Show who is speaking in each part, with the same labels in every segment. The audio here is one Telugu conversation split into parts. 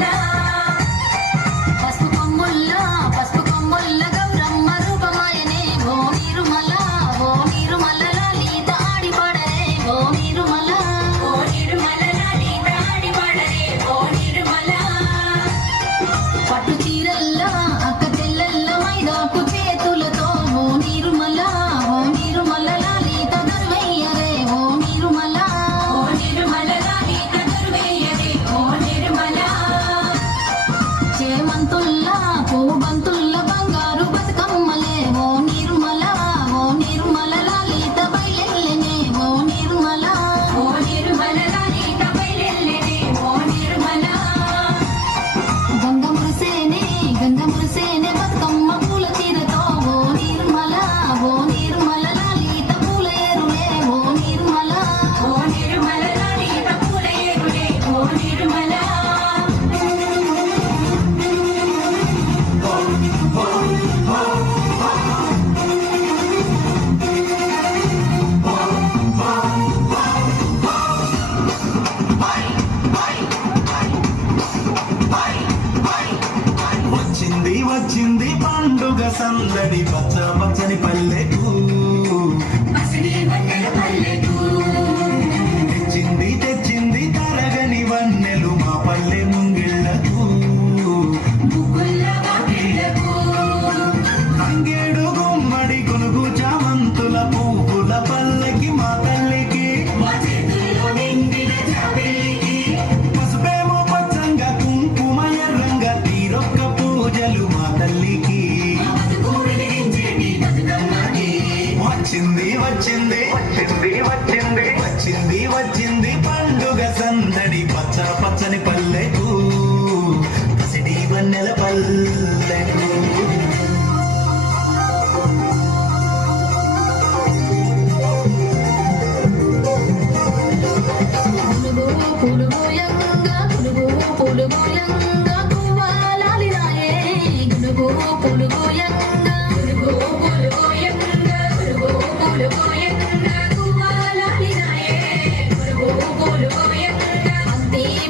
Speaker 1: love.
Speaker 2: మళ్ళీ వచ్చింది పండుగ సందడి. భద్రాపచ్చని పల్లెకు. పల్లెకు. వచ్చింది
Speaker 3: వచ్చింది వచ్చింది.
Speaker 2: వచ్చింది వచ్చింది. పండుగ సందడి పచ్చ పచ్చని పల్లెకు. పసిడి పల్లెకు. పూలు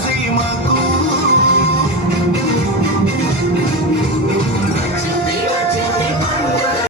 Speaker 2: ಸೀಮಾ